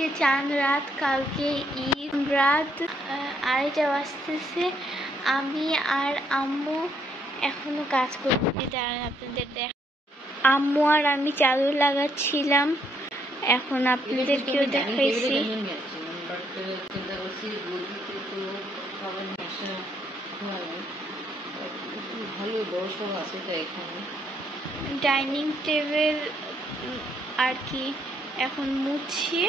আজকে চাঁদ রাত, কালকে ঈদ রাত, 2:30 বাজতেছে। আমি আর আম্মু এখনো কাজ করছি। দাঁড়ান আপনাদের দেখ, আম্মু আর আমি চাদর লাগাচ্ছিলাম, এখন আপনাদেরকেও দেখাইছি। ডাইনিং টেবিল আর কি এখন মুছছি,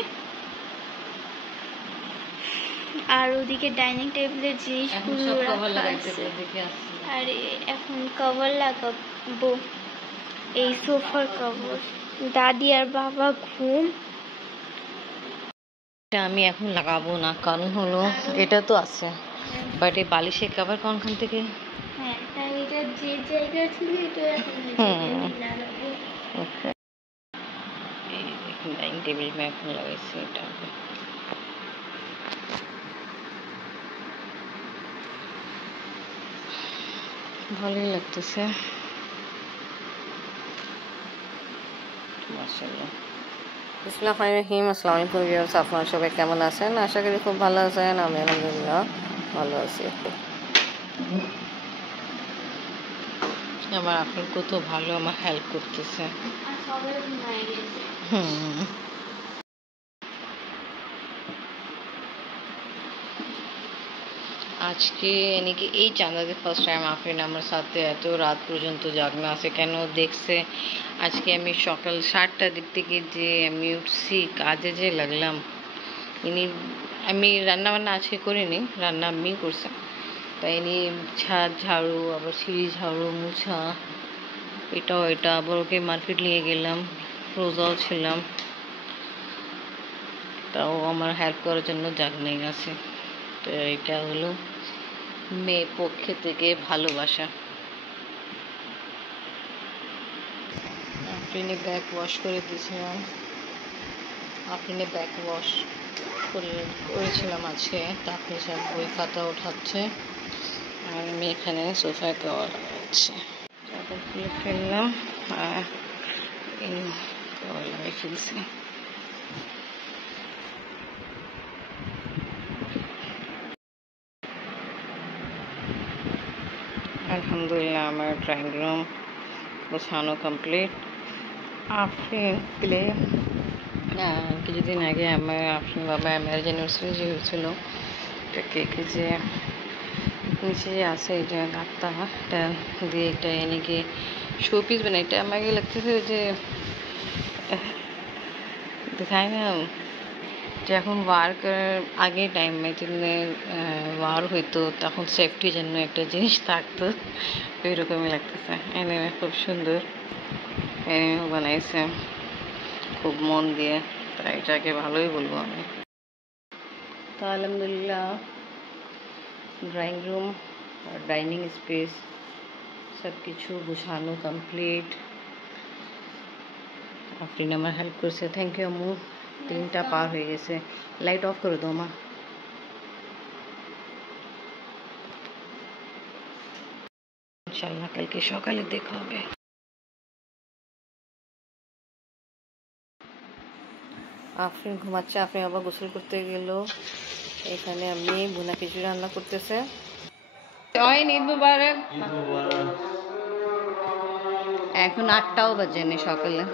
আর ওদিকে ডাইনিং টেবিলের জিনিসগুলো রাখা আছে। আর এখন কভার লাগাবো, এই সোফার কভার। দাদি আর বাবা ঘুম। আমি এখন লাগাবো না, কারণ হলো এটা তো আছে, বাট এই বালিশের কভার কোনখান থেকে? হ্যাঁ, তাই এটা যে জায়গা ছিল এটা এখন লাগাবো। ওকে, এই দেখুন ডাইনিং টেবিল में এখন লাগাইছি এটা। ভালোই লাগতেছে মাশাআল্লাহ। বিসমিল্লাহির আসসালামু আলাইকুম ভিউয়ার্স, আপনারা সবাই কেমন আছেন? আশা করি খুব ভালো আছেন। আমি আলহামদুলিল্লাহ ভালো আছি। আমার আপনি কত ভালো আমার হেল্প করতেছে। আজকে নাকি এই চাঁদাতে ফার্স্ট টাইম আফরিন আমার সাথে এত রাত পর্যন্ত জাগনা আছে কেন দেখছে। আজকে আমি সকাল 7টার দিক থেকে যে আমি উঠছি, কাজে যে লাগলাম। আমি রান্নাবান্না আজকে করিনি, রান্না আমি করছে। তাই ইনি ছাদ ঝাড়ু, আবার সিঁড়ি ঝাড়ু মুছা, এটাও এটা, আবার ওকে মার্কেট নিয়ে গেলাম, রোজাও ছিলাম, তাও আমার হেল্প করার জন্য জাগনাই আছে। তো এটা হলো মেয়ে পক্ষে থেকে ভালোবাসা। আফরিনে ব্যাগ ওয়াশ করে দিয়েছিলাম, আফরিনে ব্যাগ ওয়াশ করেছিলাম আজকে। তারপরে সব বই খাতা ওঠাচ্ছে, আর আমি এখানে সোফায় কভার লাগাচ্ছি। চাদর খুলে ফেললাম আর কভার লাগাই ফেলছি। আলহামদুলিল্লাহ আমার ড্রয়িং রুম গোছানো কমপ্লিট। আফরিন প্লে কিছুদিন আগে আমার আফরিন বাবা ম্যারেজ অ্যানিভার্সারি যে হয়েছিল, কেকে যে নিচে যে আছে এই যে গাঁটটা দিয়ে এটা এনেকে শো পিস বানাই। এটা আমাকে লাগতেছে যে দেখায় না যে এখন ওয়ার আগে টাইমে যেখানে ওয়ার হইতো তখন সেফটির জন্য একটা জিনিস থাকতো, ওইরকমই লাগতেছে। এনিমে খুব সুন্দর এনিমেও বানাইছে খুব মন দিয়ে, তাই এটাকে ভালোই বলবো আমি। তো আলহামদুলিল্লাহ ড্রয়িং রুম আর ডাইনিং স্পেস সব কিছু গোছানো কমপ্লিট। আফরিন আমার হেল্প করছে, থ্যাংক ইউ আম্মু। 3টা পার হয়ে গেছে, লাইট অফ করে দাও মা। ইনশাআল্লাহ কালকে সকালে দেখা হবে। আফরিন ঘুমাচ্ছে, আফরিন আবার গোসল করতে গেল। এখানে আমি ভুনা খিচুড়ি রান্না করতেছে। ঈদ মুবারক। এখন 8টাও বাজেনি সকালে।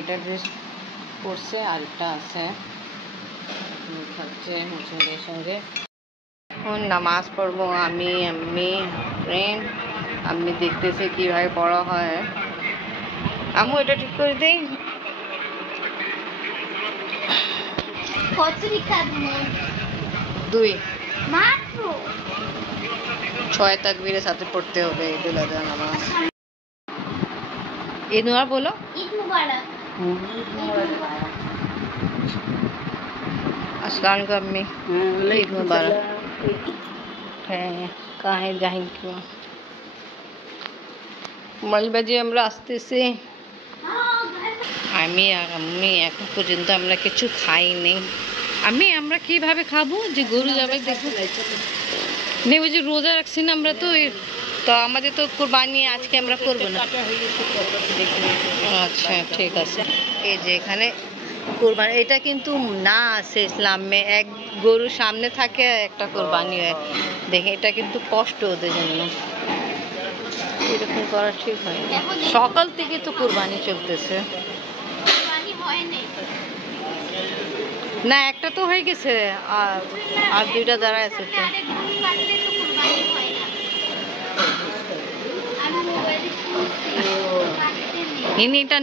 এটা ড্রেস পরছে, আরেকটা আছে খাচ্ছে মুসলিমের সঙ্গে। এখন নামাজ পড়বো আমি ফ্রেন্ড। আমি দেখতেছি কিভাবে পড়া হয়। আম্মু এটা ঠিক করে দিই। কত রিকাত? 2 মাত্র 6 তাকবীরের সাথে পড়তে হবে ঈদুল আজহা নামাজ। ঈদ মুবারক বলো। ঈদ মুবারক। अस्सलाम वालेकुम अम्मी। ঈদ মুবারক। হ্যাঁ কাহে যাই কি মালবাজি আমরা আসতেছি। আমি আর আম্মি এখন পর্যন্ত আমরা কিছু খাইনি। আমরা কিভাবে খাবো? যে গরু যাবে দেখো নেই, ওই যে রোজা রাখছি না আমরা, তো তো আমাদের তো কুরবানি আজকে আমরা করব না। আচ্ছা ঠিক আছে। এই যে এখানে কুরবানি, এটা কিন্তু না আছে ইসলামে, এক গরু সামনে থাকে একটা কুরবানি হয়। দেখে এটা কিন্তু কষ্ট ওদের জন্য, এরকম করা ঠিক হয় না। সকাল থেকে তো কুরবানি চলতেছে না, একটা তো হয়ে গেছে, আর দুইটা দাঁড়ায় আছে তো। এটা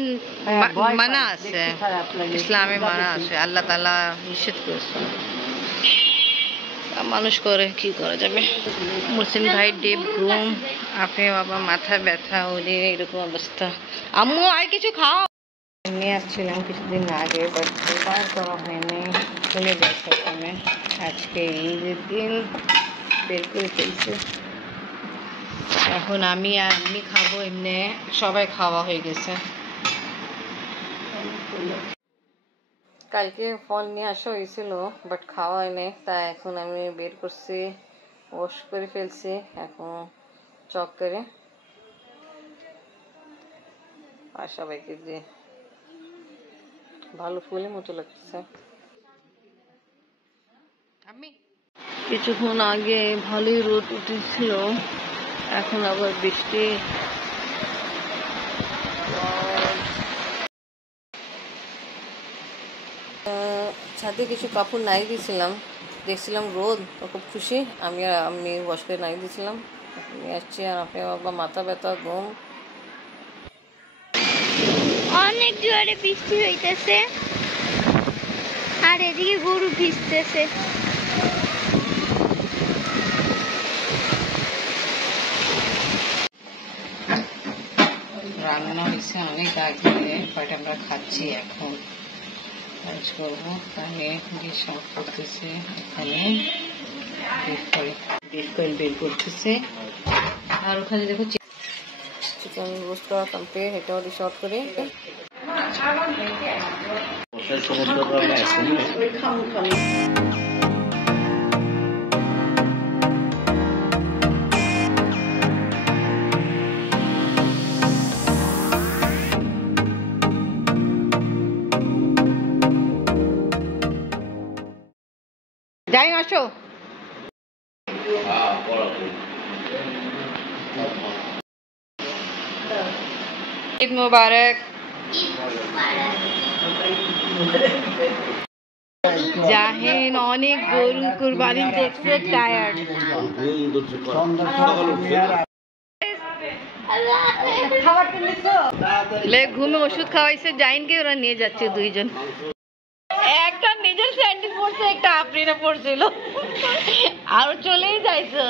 মানা আছে, ইসলামে মানা আছে, আল্লাহ তাআলা নিষেধ করেছে, মানুষ করে কি করা যাবে। মুসলিম ভাই ডিপ ঘুম, আপনি বাবা মাথা ব্যথা, ওদের এরকম অবস্থা। আম্মু আর কিছু খাও। নিয়ে আসছিলাম কিছুদিন আগে, বাট বার করা হয়নি, চলে গেছে ওখানে। আজকে ঈদের দিন বের করে ফেলছে। এখন আমি আর আমি খাবো, এমনি সবাই খাওয়া হয়ে গেছে। কালকে ফল নিয়ে আসা হয়েছিল, বাট খাওয়া হয়নি, তাই এখন আমি বের করছি, ওয়াশ করে ফেলছি, এখন চক করে আর সবাইকে দিয়ে। ভালো ফুলের মতো লাগতেছে। আমি কিছুক্ষণ আগে ভালোই রোদ উঠেছিল, এখন আবার বৃষ্টি। ছাদে কিছু কাপড় নাই দিয়েছিলাম, দেখছিলাম রোদ, খুব খুশি, আমি ওয়াশ করে নাই দিয়েছিলাম, নিয়ে আসছি। আর আপনি বাবা মাথা ব্যথা, ঘুম, অনেক জোরে বৃষ্টি হইতেছে আর এদিকে গরু ভিজতেছে। রান্না হয়েছে অনেক আগে, বাট আমরা খাচ্ছি এখন। কাজ করবো, তাহলে ডিশ অফ করতেছে, এখানে ডিশ কয়েল বের করতেছে। আর ওখানে দেখো চিকেন রোস্ট করা কমপ্লিট, এটাও ডিশ আউট করে। যাই আসো, ঈদ মুবারক। জাহিন অনেক গরু কুরবানি দেখছে, টায়ার্ড। ঘুমে ওষুধ খাওয়াইছে জাহিনকে, ওরা নিয়ে যাচ্ছে দুইজন। একটা নিজের স্যান্ডেল পড়ছে, একটা আফরিনা পড়ছিল, আর চলেই যাইছে।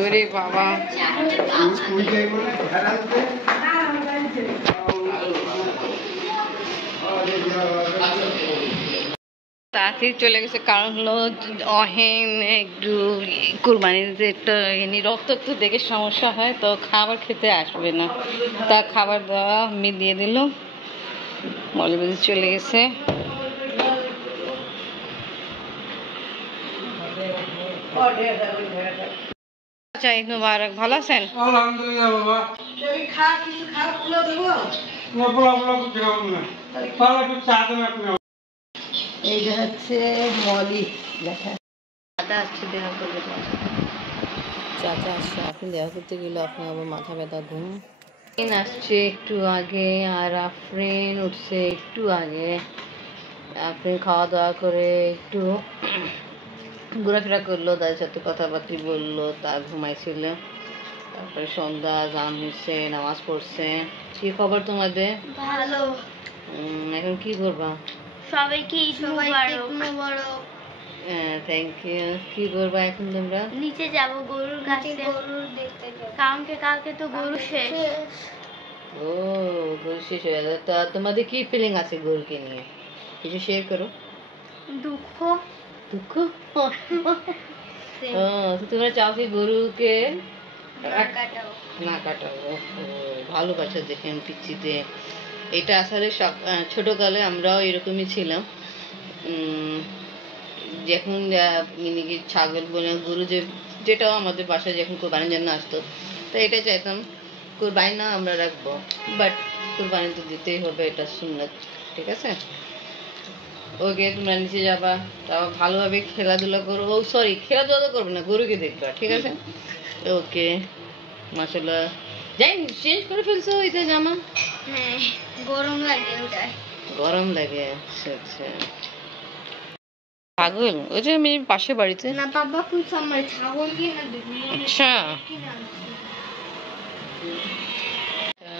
ওরে বাবা, তাড়াতাড়ি চলে গেছে, কারণ হলো অহেন একটু কুরবানিতে একটা রক্ত একটু দেখে সমস্যা হয়, তো খাবার খেতে আসবে না, তা খাবার দেওয়া আমি দিয়ে দিল, মৌলবাদী চলে গেছে। আচ্ছা, ঈদ মুবারক। ভালো আছেন? আলহামদুলিল্লাহ বাবা। এইটা হচ্ছে মলি, দেখা চাচা আসছে দেখা করবে, চাচা আসছে, আপনি দেখা করতে গেলে আপনার আবার মাথা ব্যথা, ঘুম। আসছে একটু আগে, আর আফরিন উঠছে একটু আগে। আফরিন খাওয়া দাওয়া করে একটু ঘোরাফেরা করলো, তাদের সাথে কথাবার্তা বললো, তা ঘুমাইছিল। তারপরে সন্ধ্যা জাম হচ্ছে, নামাজ পড়ছে। কি খবর তোমাদের? ভালো। এখন কি করবা? সবাইকে ঈদ মুবারক। Thank you. কি করবা এখন তোমরা? নিচে যাব গরুর কাছে, গরু দেখতে যাব, কারণ কালকে তো গরু শেষ। ও, গরু শেষ হয়ে গেল। তা তোমাদের কি ফিলিং আছে গরুকে নিয়ে, কিছু শেয়ার করো। দুঃখ। দুঃখ? তো তোমরা চাও কি গরুকে না কাটাবো? ভালো বাচ্চা দেখেন পিচ্ছিতে। এটা আসলে ছোটকালে আমরাও এরকমই ছিলাম, যখন মানে কি ছাগল বলে গরু যেটাও আমাদের বাসায় যখন কোরবানির জন্য আসতো, তো এটা চাইতাম কোরবানি না আমরা রাখবো, বাট কোরবানি তো দিতেই হবে, এটা সুন্নাত। ঠিক আছে, ওকে তোমরা নিচে যাবা, তাও ভালোভাবে খেলাধুলা করবো। ও সরি, খেলাধুলা তো করবে না, গরুকে দেখবা। ঠিক আছে, ওকে। মাশাআল্লাহ, যাই চেঞ্জ করে ফেলছো এটা জামা? হ্যাঁ, গরম লাগে ওটাই। গরম লাগে, আচ্ছা আচ্ছা। পাগল, ওই যে আমি পাশে বাড়িতে না বাবা কুছ আমার ছাগল কি না দিবি? আচ্ছা।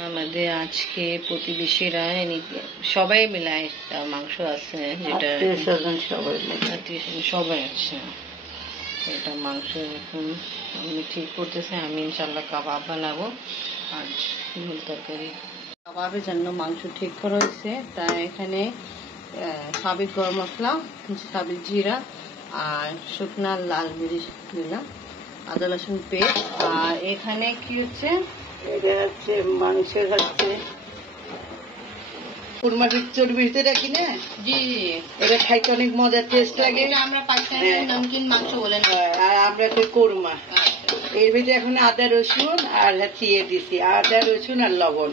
আমাদের আজকে প্রতিবেশীরা সবাই মিলে একটা মাংস আছে, যেটা সবাই আছে। এটা মাংস এখন আমি ঠিক করতেছি। আমি ইনশাল্লাহ কাবাব বানাবো আর ঝোল তরকারি। কাবাবের জন্য মাংস ঠিক করা হয়েছে, তাই এখানে সাবিক গরম মশলা, সাবিক জিরা আর শুকনা লাল মরিচ দিলাম, আদা রসুন পেস্ট। আর এখানে কি হচ্ছে, এটা হচ্ছে মাংসের হচ্ছে কুরমা চর্বিতে রাখি না। জি, এটা খাইতে অনেক মজার টেস্ট লাগে। আমরা পাকিস্তানি নমকিন মাংস বলেন, আর আমরা তো কোরমা। এর ভিতরে এখন আদা রসুন আর চিয়ে দিছি, আদা রসুন আর লবণ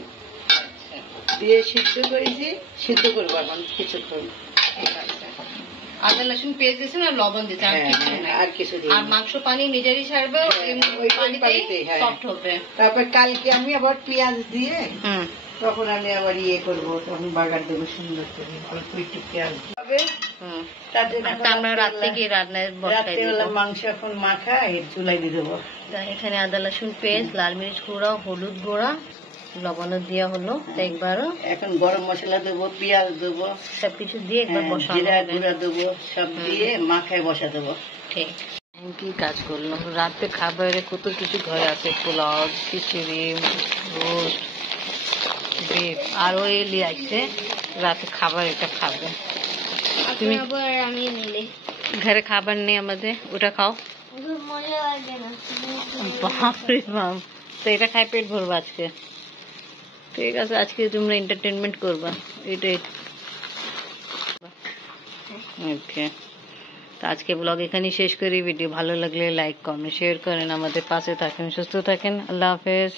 দিয়ে সিদ্ধ করেছি। সিদ্ধ করবো এখন কিছুক্ষণ। আদা রসুন পেস্ট দিয়েছেন আর লবণ দিতে, আর কিছু দিই। আর মাংস পানি নিজেরই ছাড়বে, ওই পানিতে সফট হবে। তারপর কালকে আমি আবার পেঁয়াজ দিয়ে তখন আমি আবার ইয়ে করবো, তখন বাগার দেবো সুন্দর করে, অল্প একটু পেঁয়াজ হবে। মাংস এখন মাখা এর চুলাই দিয়ে দেবো। এখানে আদা রসুন পেস্ট, লাল মরিচ গুঁড়া, হলুদ গুঁড়া, লবণ দেওয়া হলো একবারও। এখন গরম মশলা দেবো, পেঁয়াজ দেবো, সবকিছু দিয়ে একবার বসা, জিরা গুঁড়া দেবো, সব দিয়ে মাখায় বসা দেবো। ঠিক। কি কাজ করলাম, রাতে খাবারে কত কিছু ঘরে আছে, পোলাও, খিচুড়ি, রোস্ট, বিফ, আর ওই লিয়ে আসছে রাতে খাবার, এটা খাবে। তুমি আমি নিলে ঘরে খাবার নেই আমাদের, ওটা খাও। মজা লাগে না। বাপরে বাপ, তো এটা খাই পেট ভরবো আজকে। ঠিক আছে, আজকে তোমরা এন্টারটেনমেন্ট করবা, এটাই। ওকে, তো আজকে ব্লগ এখানেই শেষ করি। ভিডিও ভালো লাগলে লাইক কমেন্ট শেয়ার করেন, আমাদের পাশে থাকেন, সুস্থ থাকেন। আল্লাহ হাফেজ।